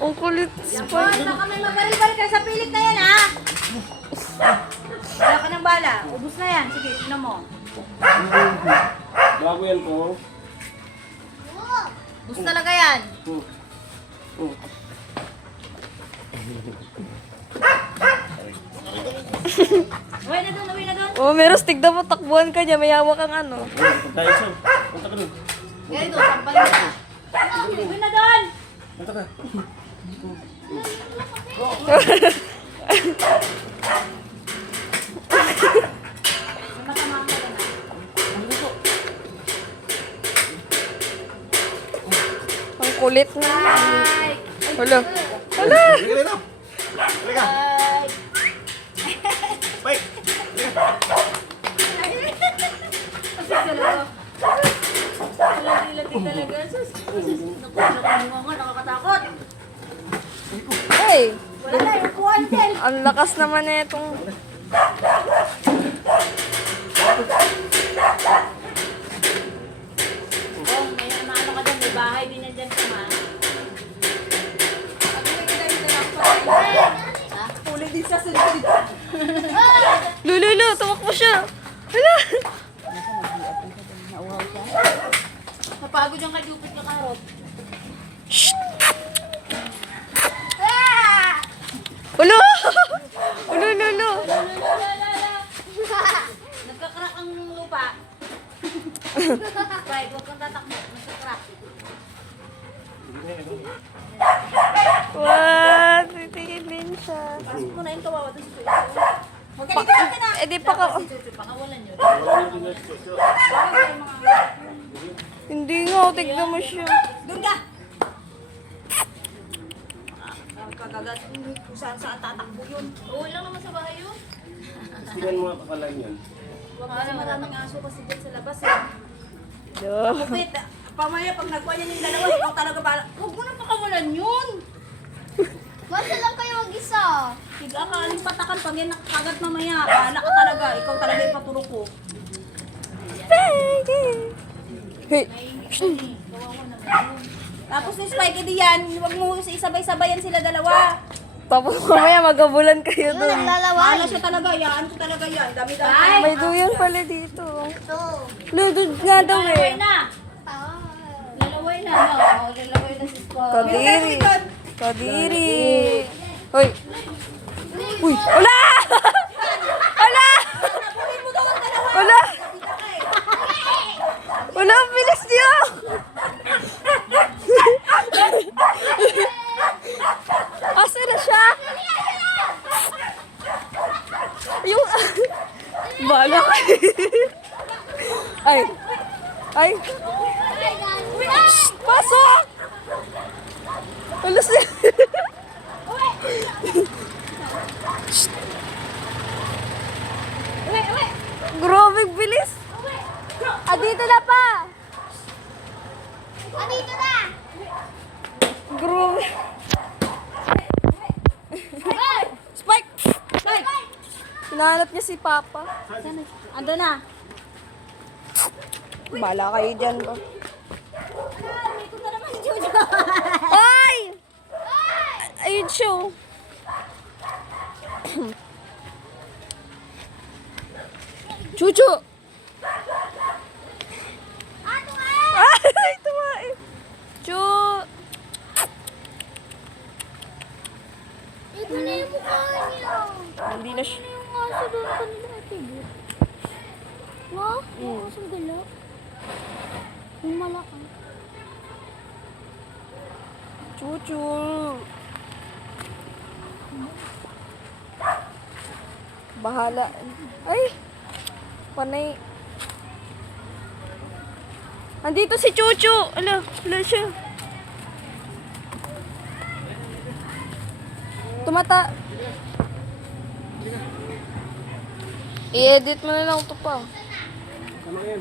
Ang kulit. Boy, baka may mabaril-baril ka sa pilit na yan, ha? Wala ka ng bala. Ubus na yan. Sige, tignan mo. Bago yan po. Ubus talaga yan. Uwi na dun, uwi na dun. Oh, meron tignan mo, takbuhan ka niya. May hawak kang ano. Tayo siya. Punta ka dun. Ganito, sampalin mo na. Uwi na dun. Punta ka. Masama ka na. Ang kulit na. Ay! Hala. Hala. Halika dito. Halika. Ay! Wait. Kasi talaga. Lagi-lagi talaga. Sus, naku, nakakatakot. Hey, Wala na, yung kuwan din. ang lakas naman na itong... Oh, may ano ka dyan, may bahay din yan dyan sa ma. Ha? Huli din sa sunod. Lululu, tumakbo siya. Hala. Napagod yung kadupit ka karot. Ulo. Ulo, lulu. Nagkakrak ang lupa. Right, huwag kang tatakbo. Nagkakrak. What? Titigilin siya. Pasok mo na yung kawawa doon sa tuyo. Huwag ka dito na. Eh di pa ka... Pakawalan yun. Hindi nga, tignan mo siya. Doon ka! Kagagat kung saan tatakbo yun. Oo lang naman sa bahay yun. Tingnan mo nga pakalan yan. Huwag kasi maraming aso kasi dyan sa labas eh. Kupit, pamaya pag nagkuha niya yung dalawa, ikaw talaga bala. Huwag mo na pakawalan yun! Basta lang kayo mag-isa. Higa ka, aling patakan pag yan nakakagat mamaya. Bahala ka talaga, ikaw talaga yung paturo ko. Hey. Kawawa naman. Tapos yung Spike, edi yan, huwag mo isabay-sabayan sila dalawa. Tapos mamaya magabulan kayo Ano, doon. Bahala naglalaway? siya talaga, yan siya talaga yan. Dami-dami. May duyan pala dito. Ito. Ludod nga daw Lalaway eh. na. Ah. Lalaway na. Oo, lalaway na si Spike. Kadiri. Kadiri. Hoy. Uy. Wala! Wala! Wala! Wala, ang bilis niyo! Asa na siya? Yung... Bala ka. Ay. Ay. Shh, pasok! Alas na. Grabe bilis. Ah, dito na pa. Andito na! Grabe. Spike! Spike! Hinahanap niya si Papa. Ando na. Bala kayo dyan ba? Ito na naman si Jojo. Ay! Ayun siya. Oh. Chuchu! Ay, tumae. Chu! Ito na yung mukha niya. Hindi na siya. Yung aso doon kanila natigil. Wow, yung asong gala. Yung malaki. Chuchu! Bahala. Ay! Panay. Andito si Chuchu! Ala, wala siya. Tumata. I-edit mo na lang ito pa. Ano yan?